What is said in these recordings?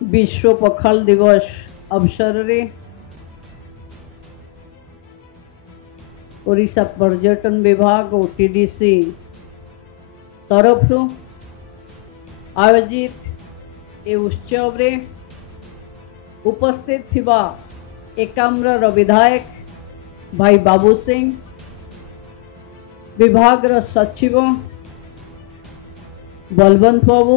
विश्व पखाल दिवस अवसर रे ओडिशा पर्यटन विभाग ओटीडीसी तरफ आयोजित ए उत्सव रे उपस्थित थिबा एकाम्र विधायक भाई बाबू सिंह, विभाग सचिव बलवंत बाबू,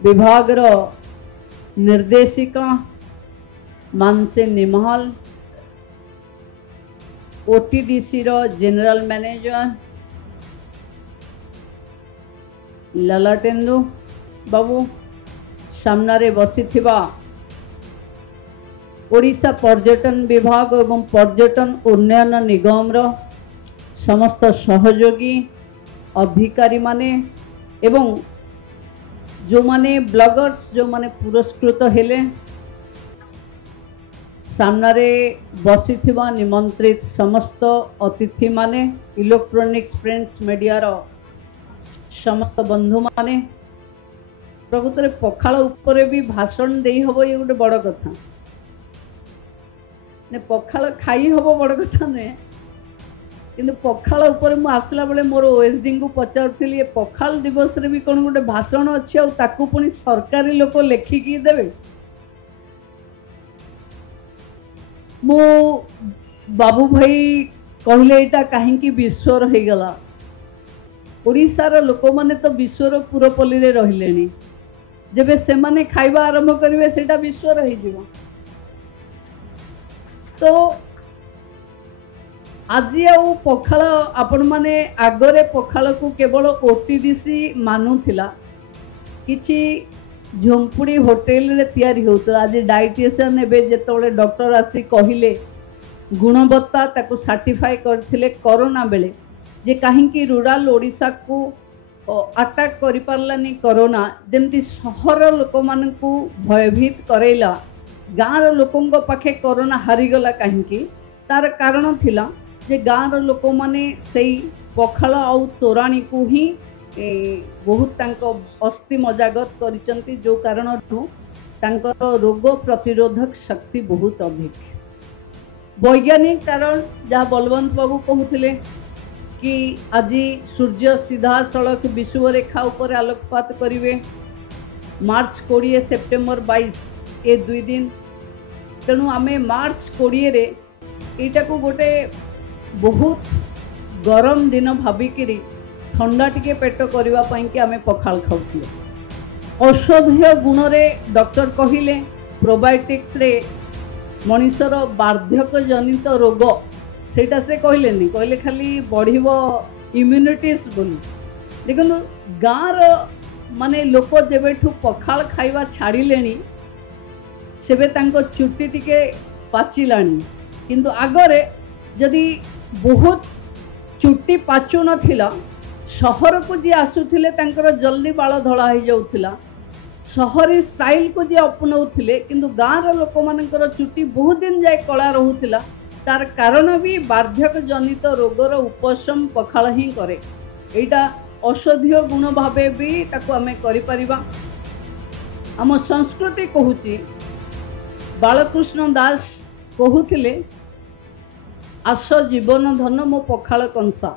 विभाग निर्देशिका मानसी निमहाल, ओटीडीसी जनरल मैनेजर ललाटेन्दु बाबू, सामने बसीथिबा ओडिशा पर्यटन विभाग एवं पर्यटन उन्नयन निगम समस्त सहयोगी अधिकारी माने एवं जो माने ब्लॉगर्स जो माने पुरस्कृत हेले, सामने बसीथिबा निमंत्रित समस्त अतिथि माने, इलेक्ट्रॉनिक्स प्रिंट्स मीडिया समस्त बंधु माने, प्रकृत में पखाल उपरे भी भाषण दे हबो ये गोटे बड़ कथा ने, पखाल खाई हबो बड़ कथा ने, किंतु पखाल ऊपर मु आसला बेले मोर ओएसडी को पचारुथिली ए पखाल दिवस रे भी कोन गोटे भाषण अछि आ ताकू पुनी सरकारी लोक लेखिकी देबे। मो बाबू भाई कहले एटा काहेकि विश्वर हो गला, ओडिशार लोक माने तो विश्वर पुरपल्ली रे रहिलेनी, जेबे से माने खाइबा आरंभ करिवे सेटा विश्वर हो जिवो। तो आज आउ पखाल आपण माने आगरे पखाल को केवल ओटीडीसी मानुथिला, किछि झोंपुड़ी होटेल रे तयारी होता। आज डाइटिशियन एबे जेतोले डॉक्टर आसी कहिले गुणवत्ता ताकू सर्टिफाई करथिले कोरोना बेले जे काहेकि रूरल ओडिशा को अटैक करि पारलानी कोरोना, जेमती सहर लोक मानकू भयभीत करेला, गाँव लोकों पाखे कोरोना हारीगला काहेकि तार कारण थिला जे गाँव लोक माने सेई पखाल आउ तोराणी को ही बहुत तांको अस्थि मजागत करिसंती, जो कारण तांकर रोग प्रतिरोधक शक्ति बहुत अधिक। वैज्ञानिक कारण जहाँ बलवंत बाबू कहूथिले कि आज सूर्य सीधा सड़क विषुव रेखा उपर आलोकपात करिवे मार्च 20 सेप्टेम्बर 22 ए 2 दिन, तेणु आमे मार्च 20 रे एटा को गोटे बहुत गरम दिन भाविकी ठंडा टिके पेट करबा पई कि आमे पखाल खाउथिले। औषधीय गुण रे डॉक्टर कहिले प्रोबायोटिक्स रे मनुष्यर वार्धक्य जनित रोग सेटा से कहलेनी, कहले खाली बढ़िबो इम्यूनिटीज बोली। देखो गाँव माने लोक जेबेठू पखाल खाइबा छाड़िलेनी सेबे तांको चुट्टी टिके पाचिलानी, किंतु आगरे जदि बहुत चुट्टी पाचु नथिला सहर को जी आसुथिले तांकर जल्दी बाल धड़ा हो जाउथिला, सहरी स्टाइल को जी अपनाउथिले, किंतु गाँव लोक मानकर चुट्टी बहुत दिन जाए कला रहुथिला। तार कारण भी वार्धक्य जनित रोगर उपशम पखाल ही करे। एटा औषधीय गुण भावे भी ताको आमे करि परिबा। आम संस्कृति कहूची बालकृष्ण दास कहूथिले आस जीवन धन मो पखाल कंसा,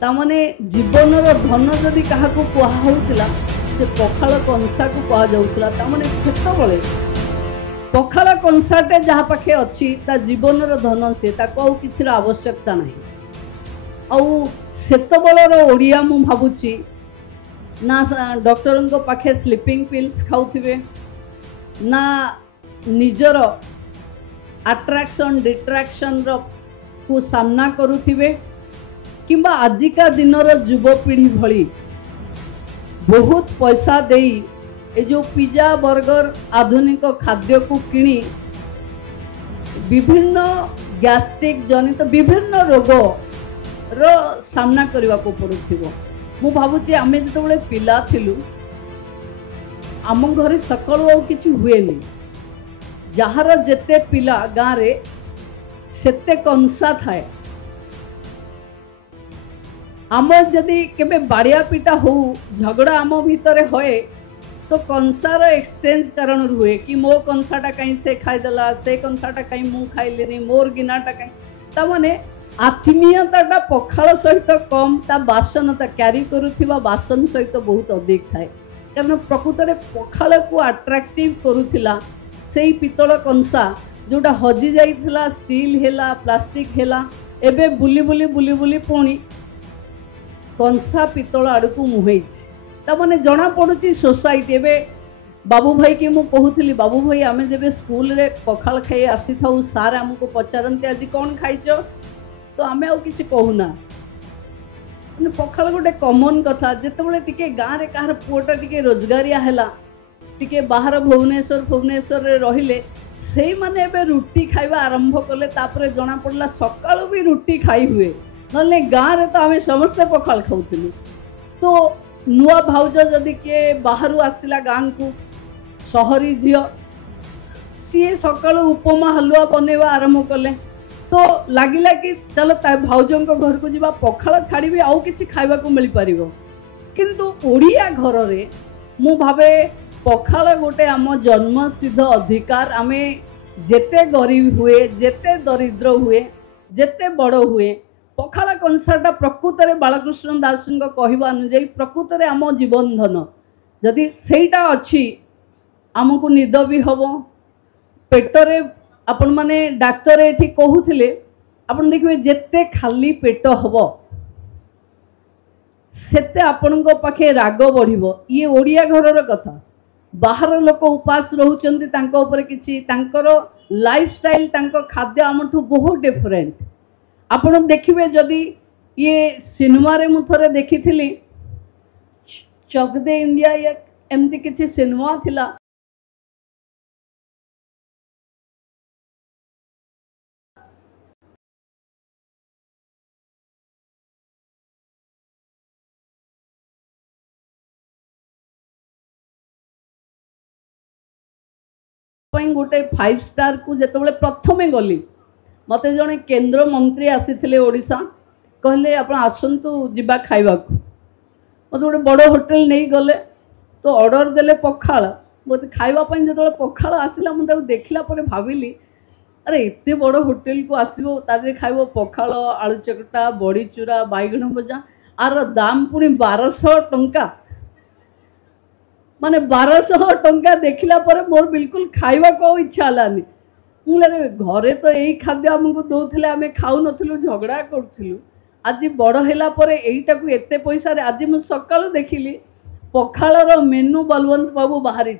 तामाने जीवन धन जदि क्या कहला से पखाल कंसा को कह जाउथिला। तामाने सेतबेले पखाल कंसाटे जहाँ पाखे अच्छी ता जीवन धन से ताको आउ किछिर आवश्यकता नहीं। आउ सेतबेलर ओडिया मु भाबुची ना डॉक्टर को पाखे स्लीपिंग पिल्स खाउथिबे ना निजर अट्रैक्शन डिट्रैक्शन को सामना करुथिबे, किंबा आजिका दिनर युवपीढ़ी भली बहुत पैसा देई ए जो पिज्जा बर्गर आधुनिक खाद्य को किणी विभिन्न गैस्ट्रिक जनित विभिन्न रोग रो सामना करने को पड़ुथिबो। मु भाबुची आमे जेतबेले पिला थिलु आम घरे सकाळु आउ किछि हुएनी, जहार जेते पिला गाँ रे सेते कंसा थाए। आम जदि केबे बाड़िया पिटा हो झगड़ा आम भितर होए तो कंसार एक्सचेंज कारण हुए कि मो कंसाटा कहीं से खाईदेला से कंसाटा कहीं मु खाइलेनी मोर गिनाटा कहीं ताने आत्मीयता पखाल सहित कम ता बासनता क्यारी करुवा बासन सहित बहुत अधिक थाए कारण प्रकृत में पखाल को अट्राक्टिव करुला से पितल कंसा जोटा हजि जाइथिला स्टील हेला प्लास्टिक हेला एबे बुली बुली बुली बुली पुणी कंसा पितल आड़ को मुहई ताने जना पड़ुची सोसाइटी एबे बाबू भाई की मु कहूली बाबू भाई आमे जब स्कूल रे पखाल खाई आसी था सार आमको पचारती आज कौन खाइच तो आमे आउ किछि कहूना माने पखाल गोटे कॉमन कथा जेतेबेले टिके गाँव रे कहार पुओटा टिके रोजगारिया हैला टिके बाहर भुवनेश्वर रे रहिले सेई माने एबे रुटी खाइबा आरंभ कले तापरे जना पड़ला सकाळु भी रुटी खाई हुए नले गाँव रे तो आमे समस्त पखाल खाउथिलु तो नुआ भाउज जदि के बाहरु आसिला गाँ को सहरी झियो सी सकाळु उपमा हलुआ बनेवा आरंभ कले तो लगिला कि चलो भाउजों घर को जीवा पखाल छाड़ी आउ किछि खाइबा को मिल पारिबो किंतु ओडिया घर रे मु भावे पखाल गोटे आम जन्मसिद्ध अधिकार आमे जेते गरीब हुए जेते दरिद्र हुए जेते बड़ हुए पखाल कंसाटा प्रकृत में बालकृष्ण दास कहवा अनुजाई प्रकृत में आम जीवन धन जदि सेटा अच्छी आमको निद भी हम पेटरे आपण माने डाक्तर एठी कहूथिले आपण देखिबे जेते खाली पेट हबो सेते आपणको पाखे राग बढ़िबो ये ओडिया घरर कथा बाहर लोक उपास रहउचंती तांको ऊपर किछि तांकर लाइफस्टाइल तांको खाद्य आमठू बहुत डिफरेंट आपण देखिबे जदि ये सिनेमा रे मु थरे देखिथिली चक दे इंडिया या एमती किछि सिनेमा थिला गोटे 5 स्टार को जिते प्रथमे गली मत जड़े केंद्र मंत्री आसी ओडिशा कहले आप आसतु जीवा खाइबा मत गोटे बड़ होटेल नहीं गले तो ऑर्डर देले पखाल मत खाइबापी जो पखाल आसला मुझे देखला भाविली अरे एत बड़ होटेल को आसो तादे खाइब पखाल आलू चकटा बड़ी चूरा बैगन भजा आर दाम पुणी 1200 टंका माने 1200 टंका देखला पर मोर बिल्कुल खाइबा को इच्छा हलानी मुझे घरे तो यही खाद्य आमको दौले आम खाऊ नथिलु झगड़ा करूँ आज बड़ हैला पर एईटा को एते पैसा रे आज मु सकाळु देखिली पखाळर मेनू बलवंत बाबू बाहरी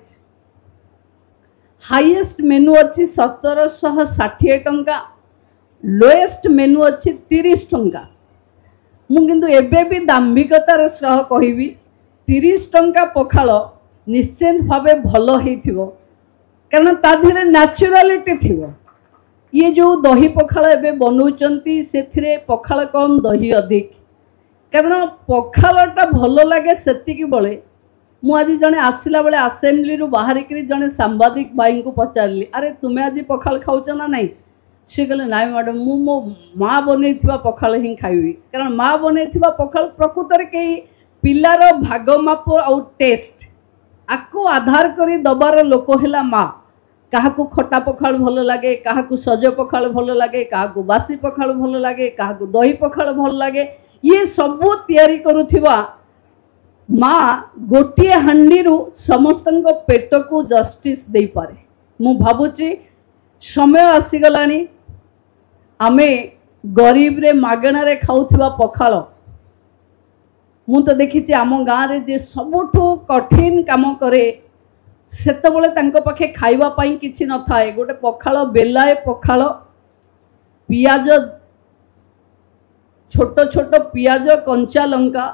हाईएस्ट मेनू अच्छी 1760 टंका लोएस्ट मेनू अच्छी 30 टंका मु किंतु एबे भी दाम्भिकतार सह कहबी 30 टंका पखाळ निश्चित भावे भल हो कारण ताधीरे नेचुरालिटी थी ये जो दही पखाळ एबे बनौचंती से पखाळ कम दही अधिक कारण पखाळटा भल लगे सेतिकी बळे मु आज जने आसिला बेले असेंबली रु बाहरिक जने सांबादिक भाई को पचारली अरे तुम्हें आज पखाळ खाऊच ना नहीं सी कहले ना मैडम मु मो माँ बनै पखाळ ही खाइबी कारण माँ बनै पखाळ प्रकृत में कई पिलार भागमाप आउ टेस्ट आकु आधार करी दबार लोक है माँ क्या खटा पखाळ भल लगे क्या सज पखाळ भल लगे क्या बासी पखाळ भल लगे क्या दही पखाळ भल लगे ये सबू तैयारी करुथिबा माँ गोटे हांडी समस्त पेट को जस्टिस दे पारे मु भावुची समय आसीगलानी आमे गरीब रे मागणा रे खाउथिबा पखाळ मु तो देखी आम गाँव में जे सबुठू कठिन काम करे सेतबले तांको पाखे खाइबा पाई किछि न थाए गोटे पखाळ बेलाए पखाळ पियाज छोट छोट पियाज कंचा लंका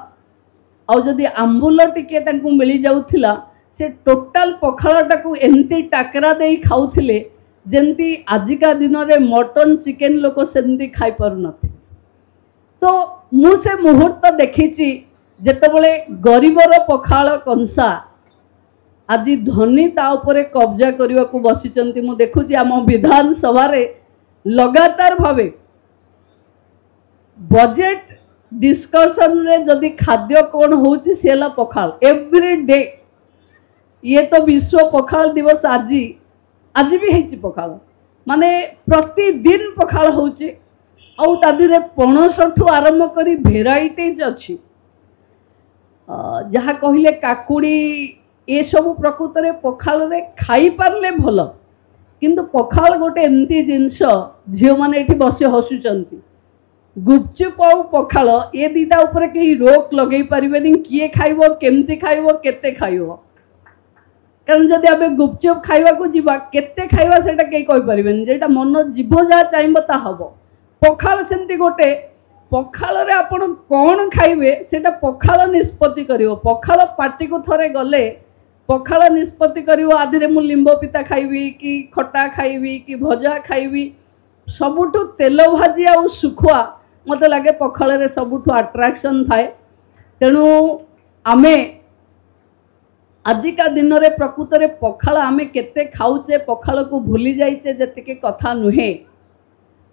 आउ जदि आंबुल टिके तांको मिली जाउथिला से टोटाल पखाळटा को एंती टाकरा देई खाउथिले जेंती आजिका दिन रे मटन चिकेन लोक सेंती खाई पारु नथि तो मु से मुहूर्त देखिछि जेतेबले गरीबर पखाळ कंसा आज धनी ता उपरे कब्जा करने को बसिचंती मु देखुची आम विधानसभा रे लगातार भावे बजेट डिस्कशन रे जदि खाद्य कौन होउची सेला पखाळ एवरी डे ये तो विश्व पखाल दिवस आज आज भी है पखाल माने प्रतिदिन पखाल होची आउ तादिरे पणसठू आरंभ करी भेराइटीज अच्छी जहाँ कहले काकुड़ी ये सब प्रकृत में पखाल रे खाई पारले भल किंतु पखाल गोटे एमती जिनस झील मैंने ये बस हसुचंती गुपचुप आउ पखाल ये दीटा ऊपर कहीं रोक लगे पारे किए खाइब केमती खाइब केते खाइब कारण जदि आम गुपचुप खाइबा को जीवा केते खाइबा सेटा कहीं कहि परिबेनी जेटा मन जीव जहाँ चाहिए ता हम पखाल सेमती गोटे पखाल रे आपण कौन खाइबे सेटा पखाल निष्पत्ति करिवो पखाल पार्टी को थरे गले पखाल निष्पत्ति करिवो आदिरे मु लिंब पिता खाइबी कि खट्टा खाइबी कि भजा खाइबी सबुठु तेल भाजी आ सुखुआ मते लगे पखाल रे सबुठु अट्रैक्शन थाए तेणु आमे आजिका दिन रे प्रकृत रे पखाल आमे केते खाउचे पखाल को भूली जाइचे जतिके कथा नुहे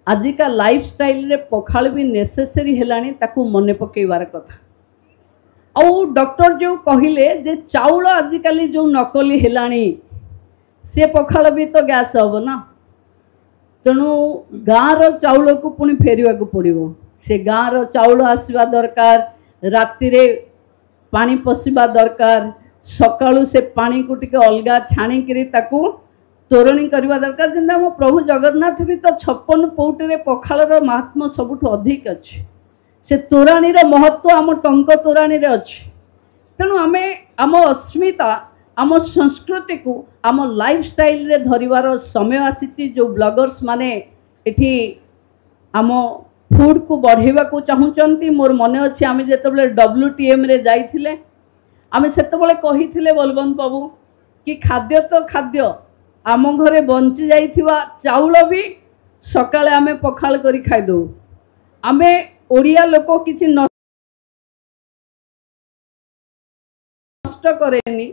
आजिका लाइफस्टाइल रे पखाल भी नेसेसरी हेलानी ताकू मने पकेइबार कथा आउ डॉक्टर जो कहिले जे चाउल आजिकाली जो नकली हेलानी से पखाल भी तो गैस हबो ना तेणु गाँव चाउल को पुणी फेरवा को पड़ो से गाँव चाउल आसवा दरकार राति रे पानी पशिबा दरकार सकाळु से पानी को टिके अलगा छाणिकी ताकू तोरणी करवा दरकार जेंदा हम प्रभु जगन्नाथ भी तो 56 पौटी रे पखालर महात्मा सबुठ अधिक अच्छे से तोराणीर महत्व आम टंक तोराणी रे अच्छे तेणु आमे आम अस्मिता आम संस्कृति को आम लाइफस्टाइल रे धरिवार समय आसी जो ब्लॉगर्स माने एठी आम फूड को बढ़ेवा को चाहूचंती मोर मने अच्छे आमे जेतबले WTM रे जाइथिले आमे सेतबले कहिथिले बलवंत बाबू कि खाद्य तो खाद्य आम घरे बंची जाइथिबा चाउल भी सकाळे आमे पखाल करी खाइ दो आमे ओडिया लोक किछि नष्ट करेनी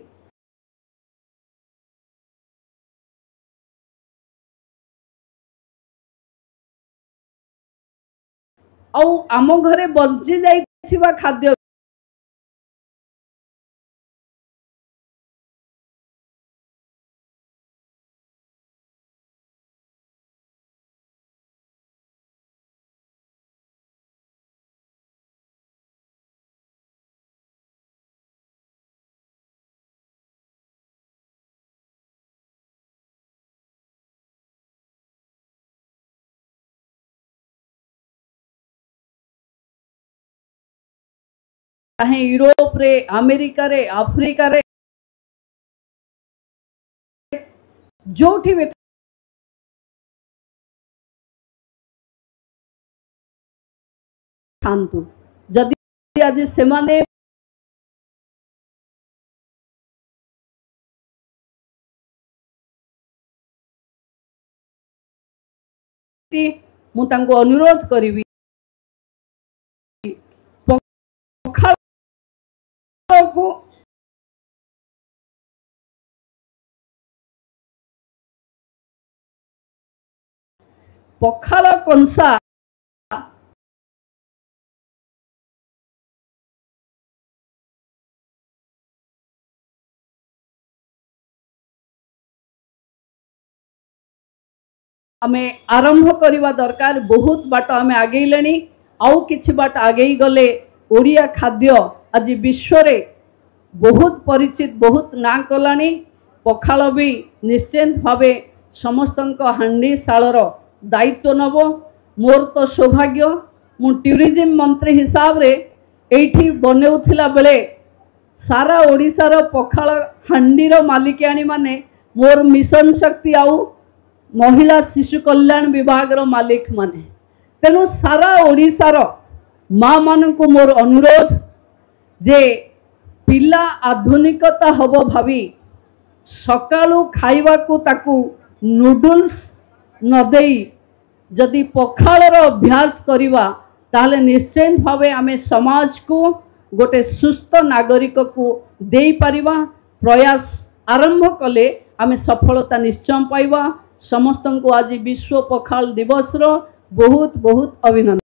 आउ आम घरे बंची जाइथिबा खाद्य चाहे यूरोप रे अमेरिका रे आफ्रिका रे जोठी भी थांतु जदि आज से माने मु तांको अनुरोध करिवि पखाल को पखाल कंसा आमे आरंभ करवा दरकार बहुत बाट आमे आगेलेनी आउ किछि बाट आगेई गले ओडिया खाद्य आज विश्व रे बहुत परिचित बहुत ना कलानी पखाल भी निश्चिंत भावे समस्तंक हांडी शालर दायित्व नब मोर तो सौभाग्य मु टूरिज्म मंत्री हिसाब रे एठी बनेउथिला बेले सारा ओडिशार पखाल हांडीर मालिकाणी माने मोर मिशन शक्ति आउ महिला शिशु कल्याण विभाग रो मालिक माने तेणु सारा ओडिशार माँ मान को मोर अनुरोध जे पिला आधुनिकता हब भावी सकाळु खाइबा को ताकू नूडल्स न देई जदि पखालर अभ्यास करिवा ताहले निश्चय भावे आमे समाज को गोटे सुस्थ नागरिक को देई परिवा प्रयास आरंभ कले आमे सफलता निश्चय पाइबा समस्त को आज विश्व पखाल दिवस रो बहुत बहुत अभिनंदन।